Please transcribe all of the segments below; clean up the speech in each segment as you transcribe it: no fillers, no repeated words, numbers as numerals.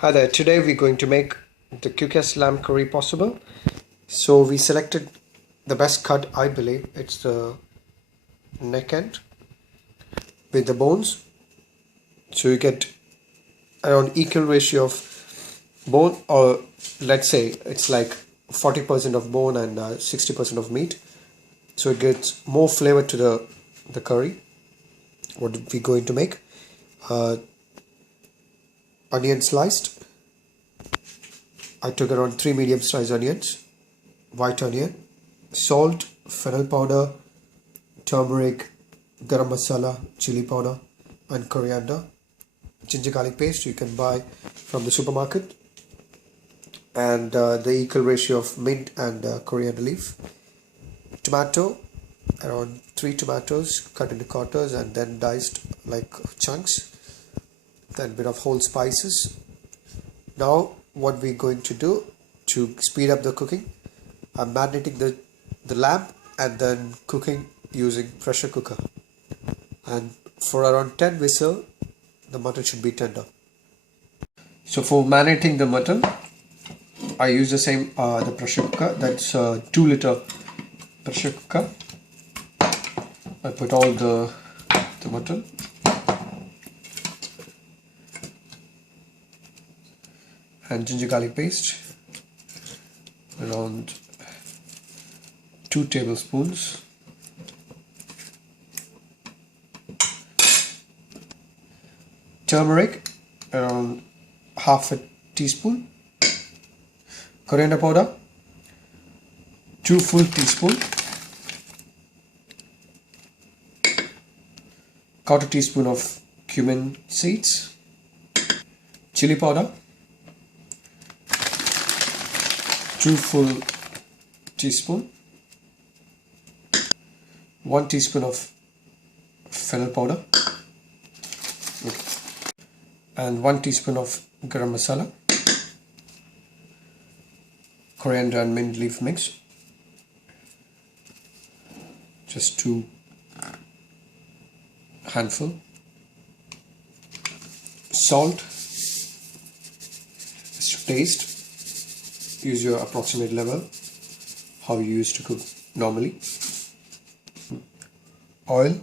Hi there, today we're going to make the quickest lamb curry possible. So we selected the best cut, I believe. It's the neck end with the bones. So you get around equal ratio of bone, or let's say it's like 40% of bone and 60% of meat. So it gets more flavor to the curry. What we're going to make. Onion sliced. I took around 3 medium sized onions, white onion, salt, fennel powder, turmeric, garam masala, chili powder and coriander, ginger garlic paste you can buy from the supermarket, and the equal ratio of mint and coriander leaf. Tomato, around 3 tomatoes cut into quarters and then diced like chunks, then a bit of whole spices. Now what we're going to do to speed up the cooking, I'm marinating the lamb and then cooking using pressure cooker, and for around 10 whistle the mutton should be tender. So for marinating the mutton I use the same the pressure cooker. That's a 2-liter pressure cooker. I put all the mutton, and ginger garlic paste, around 2 tablespoons, turmeric, around half a teaspoon, coriander powder, 2 full teaspoon, quarter teaspoon of cumin seeds, chili powder, 2 full teaspoon, 1 teaspoon of fennel powder, and 1 teaspoon of garam masala, coriander and mint leaf mix, just 2 handful, salt to taste. Use your approximate level how you used to cook normally. Oil,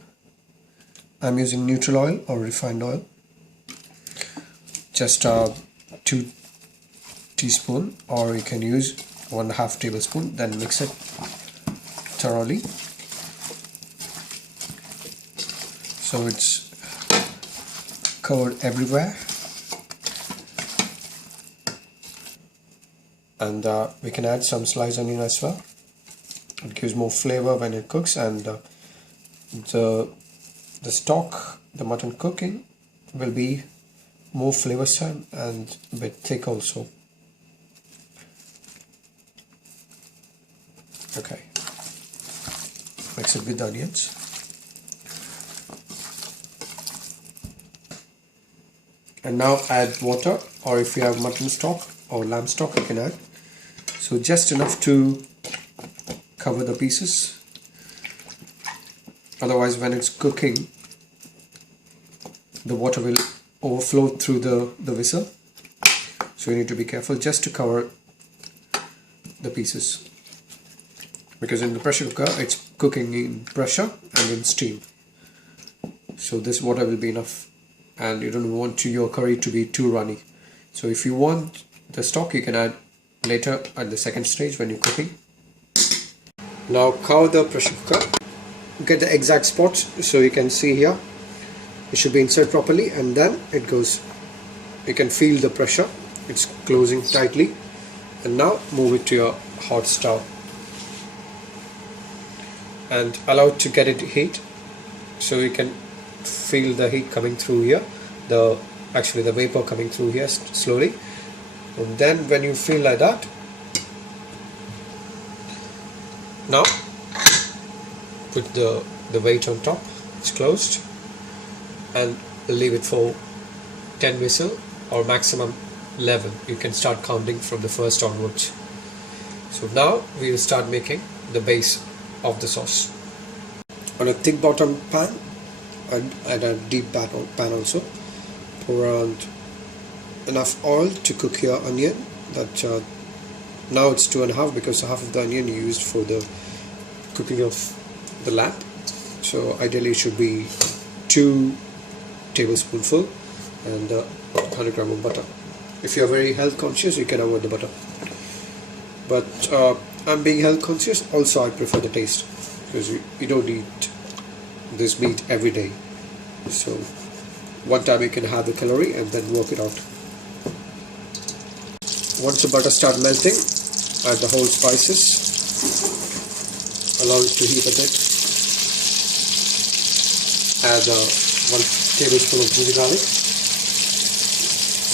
I'm using neutral oil or refined oil, just 2 teaspoon, or you can use 1.5 tablespoon. Then mix it thoroughly so it's covered everywhere. And we can add some sliced onion as well. It gives more flavor when it cooks, and the stock, the mutton cooking, will be more flavorsome and a bit thick also. Okay, mix it with the onions. And now add water, or if you have mutton stock or lamb stock you can add. So just enough to cover the pieces, otherwise when it's cooking the water will overflow through the whistle, so you need to be careful just to cover the pieces, because in the pressure cooker it's cooking in pressure and in steam, so this water will be enough, and you don't want your curry to be too runny. So if you want the stock you can add later at the second stage when you're cooking. Now cover the pressure cooker, get the exact spots so you can see here. It should be inserted properly, and then it goes. You can feel the pressure, it's closing tightly. And now move it to your hot stove and allow it to get it heat, so you can feel the heat coming through here, the vapor coming through here slowly. And then when you feel like that, now put the weight on top, it's closed, and leave it for 10 whistle or maximum 11. You can start counting from the first onwards. So now we will start making the base of the sauce. On a thick bottom pan and a deep pan also, pour around enough oil to cook your onion. That now it's 2.5 because half of the onion you used for the cooking of the lamb. So ideally it should be 2 tablespoonful and 100 gram of butter. If you are very health conscious, you can avoid the butter. But I'm being health conscious. Also, I prefer the taste because you don't eat this meat every day. So one time you can have the calorie and then work it out. Once the butter starts melting, add the whole spices. Allow it to heat a bit. Add 1 tablespoon of ginger garlic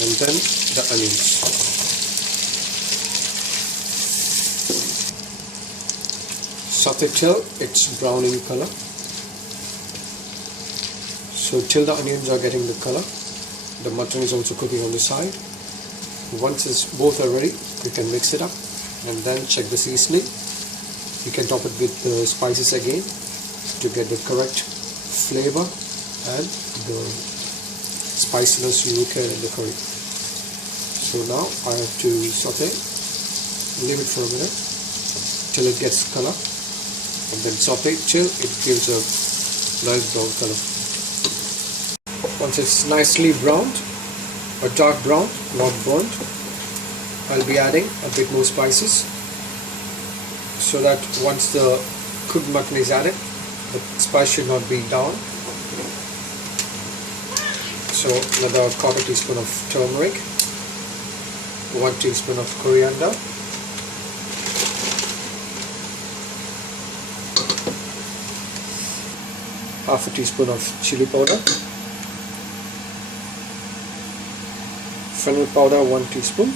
and then the onions. Saute till it's brown in color. So till the onions are getting the color, the mutton is also cooking on the side. Once both are ready, you can mix it up and then check the seasoning. You can top it with the spices again to get the correct flavor and the spiciness you require in the curry. So now I have to saute, leave it for a minute till it gets color, and then saute till it gives a nice brown color. Once it's nicely browned, or dark brown, not burnt, I'll be adding a bit more spices so that once the cooked mutton is added, the spice should not be down. So another 1/4 teaspoon of turmeric, 1 teaspoon of coriander, half a teaspoon of chili powder, fennel powder 1 teaspoon,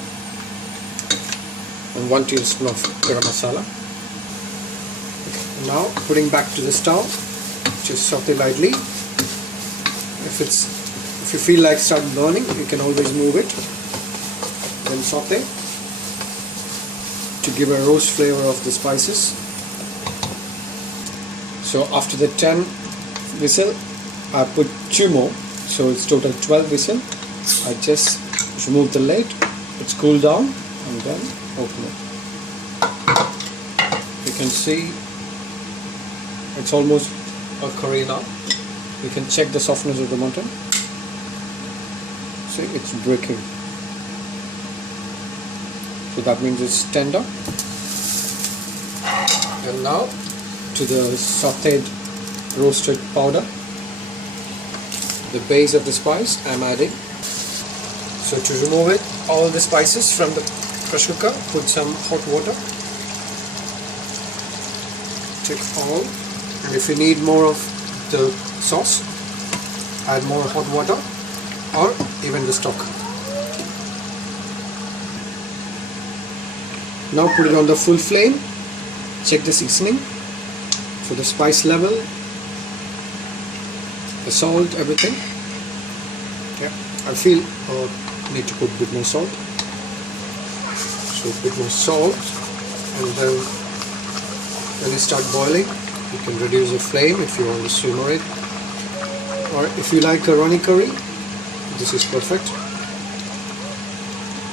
and 1 teaspoon of garam masala. Now putting back to the stove, just saute lightly. If you feel like start burning, you can always move it. Then saute to give a roast flavor of the spices. So after the 10 whistle, I put 2 more, so it's total 12 whistle. I just remove the lid, it's cooled down, and then open it. You can see it's almost a curry now. You can check the softness of the mutton. See, it's breaking. So that means it's tender. And now to the sauteed roasted powder, the base of the spice I'm adding. So to remove it, all the spices from the pressure cooker, put some hot water. Take all, and if you need more of the sauce, add more hot water or even the stock. Now put it on the full flame. Check the seasoning for the spice level, the salt, everything. Yeah, I feel need to put a bit more salt. So a bit more salt, and then when it start boiling, you can reduce the flame if you want to simmer it. Or if you like a runny curry, this is perfect.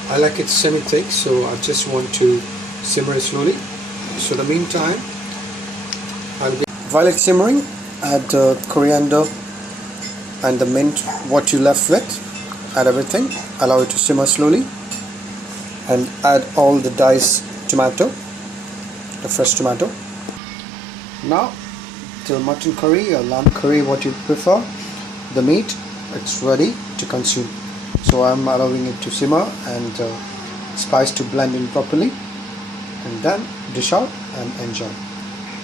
I like it semi-thick, so I just want to simmer it slowly. So in the meantime, while it's simmering, add the coriander and the mint, what you left with. Add everything, allow it to simmer slowly, and add all the diced tomato, the fresh tomato. Now the mutton curry or lamb curry, what you prefer, the meat, it's ready to consume. So I'm allowing it to simmer and spice to blend in properly, and then dish out and enjoy.